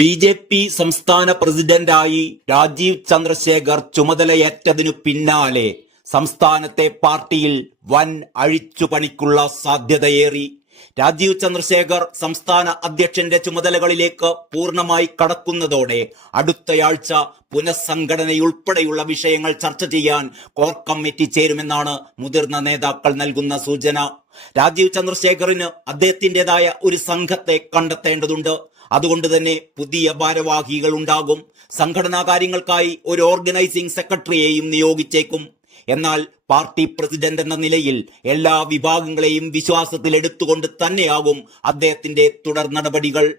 B J P സംസ്ഥാന പ്രസിഡന്റായി രാജീവ് ചന്ദ്രശേഖർ ചുമതലയേറ്റതിനു പിന്നാലെ സംസ്ഥാനത്തെ പാർട്ടിയിൽ വൻ അഴിച്ചുപണിക്കുള്ള സാധ്യതയേറി. രാജീവ് ചന്ദ്രശേഖർ സംസ്ഥാന അധ്യക്ഷന്റെ ചുമതലകളിലേക്ക് പൂർണമായി കടക്കുന്നതോടെ അടുത്തയാഴ്ച പുനഃസംഘടനയുൾപ്പെടെയുള്ള വിഷയങ്ങൾ ചർച്ച ചെയ്യാൻ കോർ കമ്മിറ്റി ചേരുമെന്നാണ് മുതിർന്ന നേതാക്കൾ നൽകുന്ന സൂചന. രാജീവ് ചന്ദ്രശേഖറിന് അദ്ദേഹത്തിന്റേതായ ഒരു സംഘത്തെ കണ്ടെത്തേണ്ടതുണ്ട്. അതുകൊണ്ട് തന്നെ പുതിയ ഭാരവാഹികൾ ഉണ്ടാകും. സംഘടനാ കാര്യങ്ങൾക്കായി ഒരു ഓർഗനൈസിംഗ് സെക്രട്ടറിയെയും നിയോഗിച്ചേക്കും. എന്നാൽ പാർട്ടി പ്രസിഡന്റ് എന്ന നിലയിൽ എല്ലാ വിഭാഗങ്ങളെയും വിശ്വാസത്തിൽ എടുത്തുകൊണ്ട് തന്നെയാകും അദ്ദേഹത്തിന്റെ തുടർ നടപടികൾ.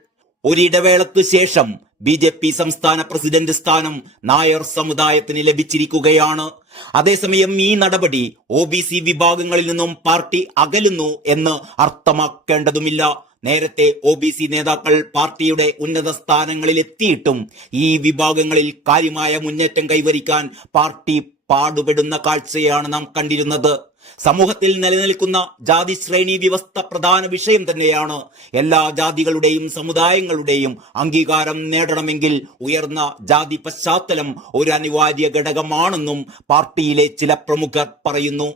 ഒരിടവേളക്ക് ശേഷം ബി ജെ പി സംസ്ഥാന പ്രസിഡന്റ് സ്ഥാനം നായർ സമുദായത്തിന് ലഭിച്ചിരിക്കുകയാണ്. അതേസമയം ഈ നടപടി ഒ വിഭാഗങ്ങളിൽ നിന്നും പാർട്ടി അകലുന്നു എന്ന് അർത്ഥമാക്കേണ്ടതുമില്ല. നേരത്തെ ഒ ബി സി നേതാക്കൾ പാർട്ടിയുടെ ഉന്നത സ്ഥാനങ്ങളിൽ എത്തിയിട്ടും ഈ വിഭാഗങ്ങളിൽ കാര്യമായ മുന്നേറ്റം കൈവരിക്കാൻ പാർട്ടി പാടുപെടുന്ന കാഴ്ചയാണ് നാം കണ്ടിരുന്നത്. സമൂഹത്തിൽ നിലനിൽക്കുന്ന ജാതി ശ്രേണി വ്യവസ്ഥ പ്രധാന വിഷയം തന്നെയാണ്. എല്ലാ ജാതികളുടെയും സമുദായങ്ങളുടെയും അംഗീകാരം നേടണമെങ്കിൽ ഉയർന്ന ജാതി പശ്ചാത്തലം ഒരു അനിവാര്യ ഘടകമാണെന്നും പാർട്ടിയിലെ ചില പ്രമുഖർ പറയുന്നു.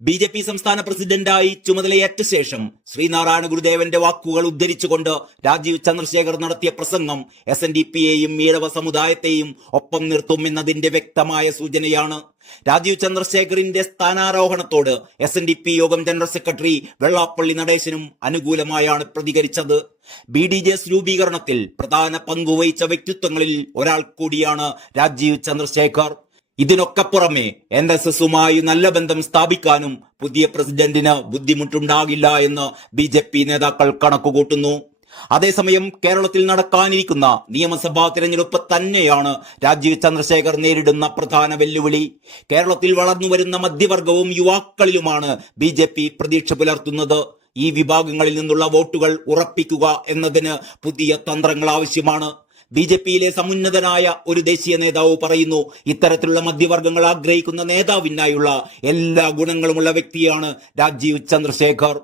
ബി ജെ പി സംസ്ഥാന പ്രസിഡന്റായി ചുമതലയേറ്റ ശേഷം ശ്രീനാരായണ ഗുരുദേവന്റെ വാക്കുകൾ ഉദ്ധരിച്ചുകൊണ്ട് രാജീവ് ചന്ദ്രശേഖർ നടത്തിയ പ്രസംഗം എസ് എൻ ഡി പിയെയും ഈഴവ സമുദായത്തെയും ഒപ്പം നിർത്തും എന്നതിന്റെ വ്യക്തമായ സൂചനയാണ്. രാജീവ് ചന്ദ്രശേഖറിന്റെ സ്ഥാനാരോഹണത്തോട് എസ് എൻ ഡി പി യോഗം ജനറൽ സെക്രട്ടറി വെള്ളാപ്പള്ളി നടേശനും അനുകൂലമായാണ് പ്രതികരിച്ചത്. ബി ഡി ജെ എസ് രൂപീകരണത്തിൽ പ്രധാന പങ്കുവഹിച്ച വ്യക്തിത്വങ്ങളിൽ ഒരാൾ കൂടിയാണ് രാജീവ് ചന്ദ്രശേഖർ. ഇതിനൊക്കെ പുറമെ എൻ എസ് എസുമായി നല്ല ബന്ധം സ്ഥാപിക്കാനും പുതിയ പ്രസിഡന്റിന് ബുദ്ധിമുട്ടുണ്ടാകില്ല എന്ന് ബി ജെ പി നേതാക്കൾ കണക്കുകൂട്ടുന്നു. അതേസമയം കേരളത്തിൽ നടക്കാനിരിക്കുന്ന നിയമസഭാ തിരഞ്ഞെടുപ്പ് തന്നെയാണ് രാജീവ് ചന്ദ്രശേഖർ നേരിടുന്ന പ്രധാന വെല്ലുവിളി. കേരളത്തിൽ വളർന്നുവരുന്ന മധ്യവർഗവും യുവാക്കളിലുമാണ് ബി ജെ പി പ്രതീക്ഷ പുലർത്തുന്നത്. ഈ വിഭാഗങ്ങളിൽ നിന്നുള്ള വോട്ടുകൾ ഉറപ്പിക്കുക എന്നതിന് പുതിയ തന്ത്രങ്ങൾ ആവശ്യമാണ്. ബി ജെ പിയിലെ സമുന്നതനായ ഒരു ദേശീയ നേതാവ് പറയുന്നു ഇത്തരത്തിലുള്ള മധ്യവർഗങ്ങൾ ആഗ്രഹിക്കുന്ന നേതാവിനായുള്ള എല്ലാ ഗുണങ്ങളുമുള്ള വ്യക്തിയാണ് രാജീവ് ചന്ദ്രശേഖർ.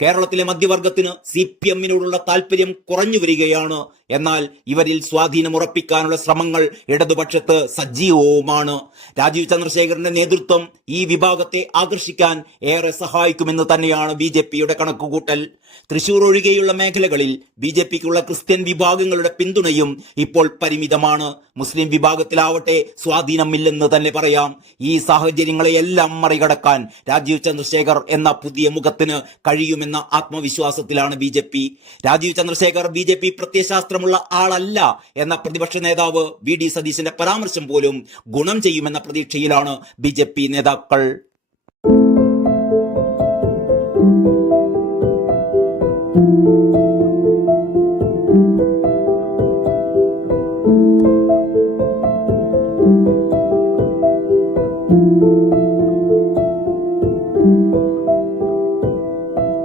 കേരളത്തിലെ മധ്യവർഗത്തിന് സി പി എമ്മിനോടുള്ള താല്പര്യം കുറഞ്ഞു വരികയാണ് എന്നാൽ ഇവരിൽ സ്വാധീനം ഉറപ്പിക്കാനുള്ള ശ്രമങ്ങൾ ഇടതുപക്ഷത്ത് സജീവവുമാണ്. രാജീവ് ചന്ദ്രശേഖരന്റെ നേതൃത്വം ഈ വിഭാഗത്തെ ആകർഷിക്കാൻ ഏറെ സഹായിക്കുമെന്ന് തന്നെയാണ് ബി ജെ പിയുടെ കണക്കുകൂട്ടൽ. തൃശൂർ ഒഴികെയുള്ള മേഖലകളിൽ ബി ജെ പിക്കുള്ള ക്രിസ്ത്യൻ വിഭാഗങ്ങളുടെ പിന്തുണയും ഇപ്പോൾ പരിമിതമാണ്. മുസ്ലിം വിഭാഗത്തിലാവട്ടെ സ്വാധീനമില്ലെന്ന് തന്നെ പറയാം. ഈ സാഹചര്യങ്ങളെയെല്ലാം മറികടക്കാൻ രാജീവ് ചന്ദ്രശേഖർ എന്ന പുതിയ മുഖത്തിന് കഴിയുമെന്ന ആത്മവിശ്വാസത്തിലാണ് B Rajeev Chandrasekhar B J P ബോധമുള്ള ആളല്ല എന്ന പ്രതിപക്ഷ നേതാവ് വി ഡി സതീശന്റെ പരാമർശം പോലും ഗുണം ചെയ്യുമെന്ന പ്രതീക്ഷയിലാണ് ബി ജെ പി നേതാക്കൾ.